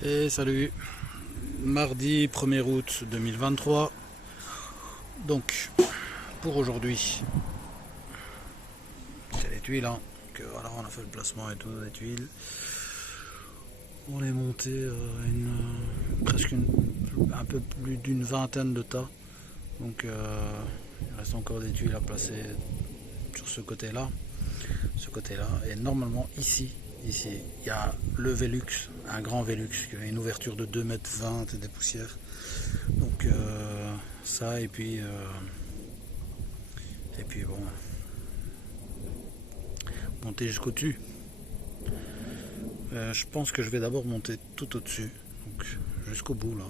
Et salut, mardi 1er août 2023. Donc, pour aujourd'hui, c'est les tuiles. Que, voilà, on a fait le placement et tout des tuiles. On est monté un peu plus d'une vingtaine de tas. Donc, il reste encore des tuiles à placer sur ce côté-là. Et normalement, ici, il y a le Velux, un grand Velux, qui a une ouverture de 2,20 m et des poussières. Donc ça, et puis bon, monter jusqu'au dessus. Je pense que je vais d'abord monter tout au-dessus, donc jusqu'au bout là.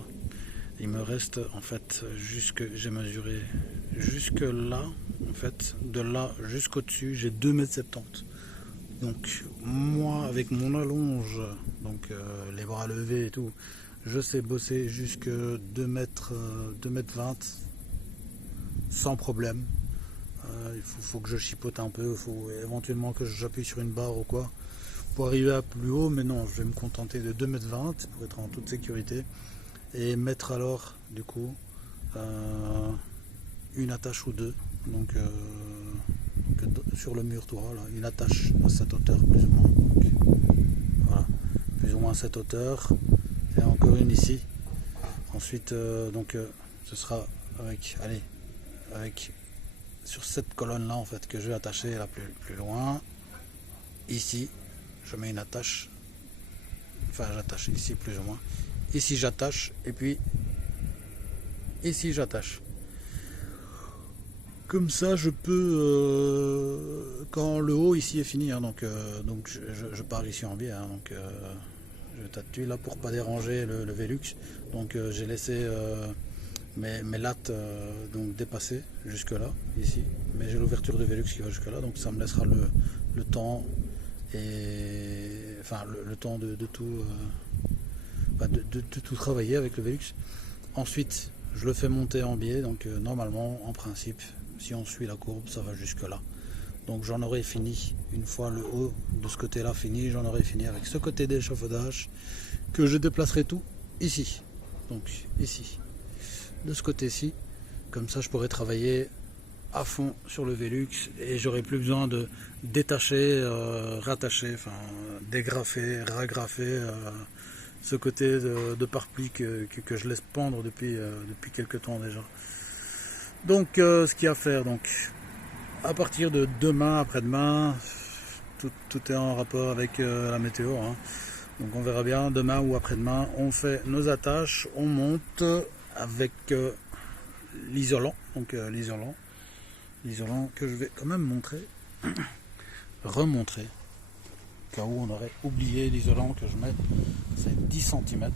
Il me reste en fait j'ai mesuré jusque là, en fait, de là jusqu'au dessus, j'ai 2,70 m. Donc moi, avec mon allonge, donc les bras levés et tout, je sais bosser jusque 2,20 m sans problème. Il faut que je chipote un peu, il faut éventuellement que j'appuie sur une barre ou quoi pour arriver à plus haut, mais non, je vais me contenter de 2,20 m pour être en toute sécurité et mettre alors du coup une attache ou deux, donc sur le mur droit là, une attache à cette hauteur plus ou moins. Donc, voilà, plus ou moins cette hauteur et encore une ici. Ensuite ce sera avec sur cette colonne là en fait que je vais attacher là plus loin. Ici je mets une attache, enfin j'attache ici plus ou moins, ici j'attache et puis ici j'attache. Comme ça je peux quand le haut ici est fini, donc je pars ici en biais, donc je tâte là pour pas déranger le Velux, donc j'ai laissé mes lattes donc dépasser jusque là ici, mais j'ai l'ouverture de Velux qui va jusque là, donc ça me laissera le temps et enfin le temps de tout de tout travailler avec le Velux. Ensuite je le fais monter en biais, donc normalement en principe si on suit la courbe ça va jusque là, donc j'en aurai fini. Une fois le haut de ce côté là fini, j'en aurai fini avec ce côté d'échafaudage que je déplacerai tout ici, donc ici de ce côté-ci, comme ça je pourrais travailler à fond sur le Velux et j'aurais plus besoin de détacher, rattacher, enfin dégrafer, ragrafer ce côté de pare-plis que je laisse pendre depuis quelques temps déjà. Donc ce qu'il y a à faire, donc à partir de demain, après-demain, tout est en rapport avec la météo, donc on verra bien, demain ou après-demain, on fait nos attaches, on monte avec l'isolant, donc l'isolant que je vais quand même montrer, remontrer, au cas où on aurait oublié l'isolant que je mets, c'est 10 cm.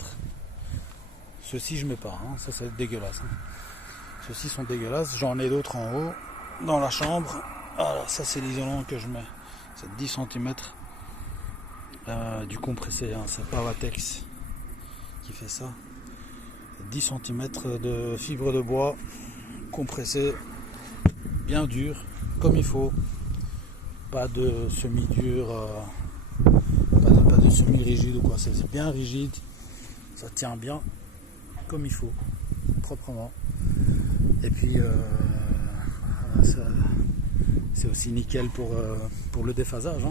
Ceux-ci je mets pas, ça c'est dégueulasse. Ceux-ci sont dégueulasses, j'en ai d'autres en haut, dans la chambre. Voilà, ça c'est l'isolant que je mets, c'est 10 cm du compressé, c'est pas Vatex qui fait ça. 10 cm de fibre de bois compressée, bien dur, comme il faut, pas de semi-dur, pas de semi-rigide ou quoi, c'est bien rigide, ça tient bien, comme il faut, proprement. Et puis c'est aussi nickel pour le déphasage,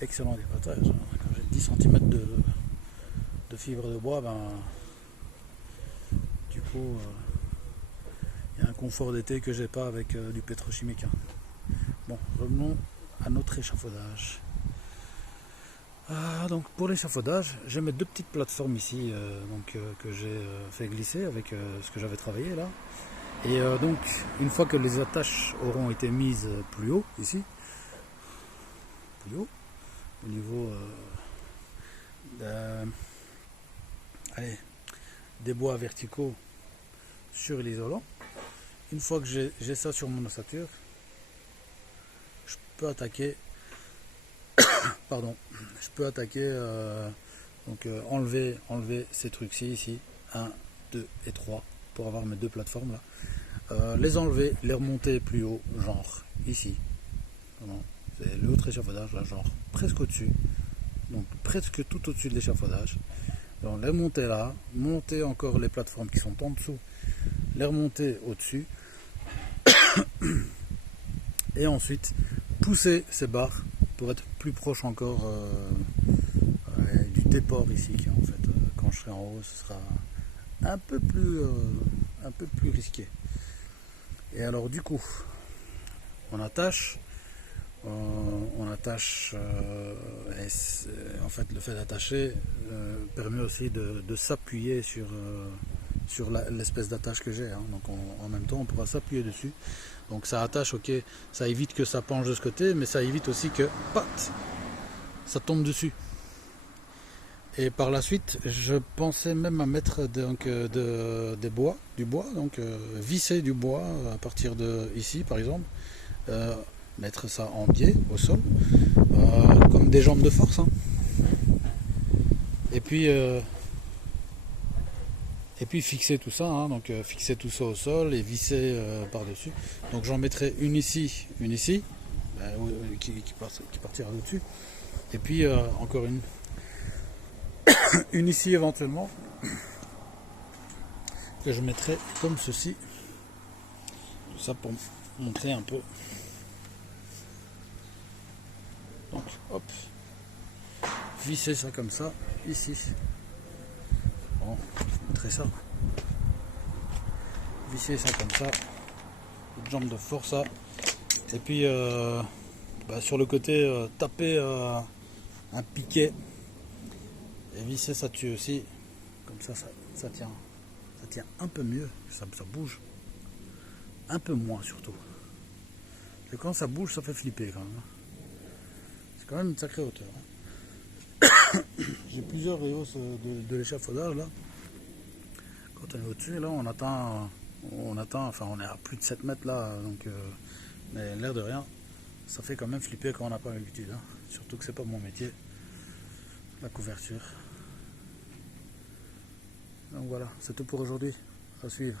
excellent déphasage. Quand j'ai 10 cm de fibre de bois, du coup il y a un confort d'été que j'ai pas avec du pétrochimique. Bon, revenons à notre échafaudage. Donc pour l'échafaudage, je vais mettre deux petites plateformes ici, que j'ai fait glisser avec ce que j'avais travaillé là. Et donc une fois que les attaches auront été mises plus haut ici, plus haut, au niveau des bois verticaux sur l'isolant, une fois que j'ai ça sur mon ossature, je peux attaquer enlever ces trucs-ci ici, 1, 2 et 3, pour avoir mes deux plateformes là. Les enlever, les remonter plus haut, genre ici. C'est l'autre échafaudage là, genre presque au-dessus. Donc presque tout au-dessus de l'échafaudage. Donc les remonter là, monter encore les plateformes qui sont en dessous, les remonter au-dessus, et ensuite pousser ces barres pour être plus proche encore du déport ici, qui en fait quand je serai en haut ce sera un peu plus risqué. Et alors du coup on attache, en fait le fait d'attacher permet aussi de s'appuyer sur l'espèce d'attache que j'ai, hein. Donc en même temps on pourra s'appuyer dessus, donc ça attache, ok, ça évite que ça penche de ce côté, mais ça évite aussi que ça tombe dessus. Et par la suite je pensais même à mettre donc du bois, donc visser du bois à partir de ici par exemple, mettre ça en biais au sol, comme des jambes de force, hein. Et puis fixer tout ça, hein, donc fixer tout ça au sol et visser par dessus. Donc j'en mettrai une ici, qui partira au-dessus, et puis encore une ici éventuellement, que je mettrai comme ceci, tout ça pour montrer un peu. Donc hop, visser ça comme ça, ici. Bon, montrer ça. Visser ça comme ça, une jambe de force, ça. Et puis sur le côté, taper un piquet et visser ça dessus aussi. Comme ça tient. Ça tient un peu mieux, ça bouge. Un peu moins surtout. Et quand ça bouge, ça fait flipper quand même. C'est quand même une sacrée hauteur, hein. J'ai plusieurs hausses de l'échafaudage là. Quand on est au-dessus, là on atteint, enfin on est à plus de 7 mètres là, donc mais l'air de rien, ça fait quand même flipper quand on n'a pas l'habitude, hein. Surtout que c'est pas mon métier, la couverture. Donc voilà, c'est tout pour aujourd'hui, à suivre.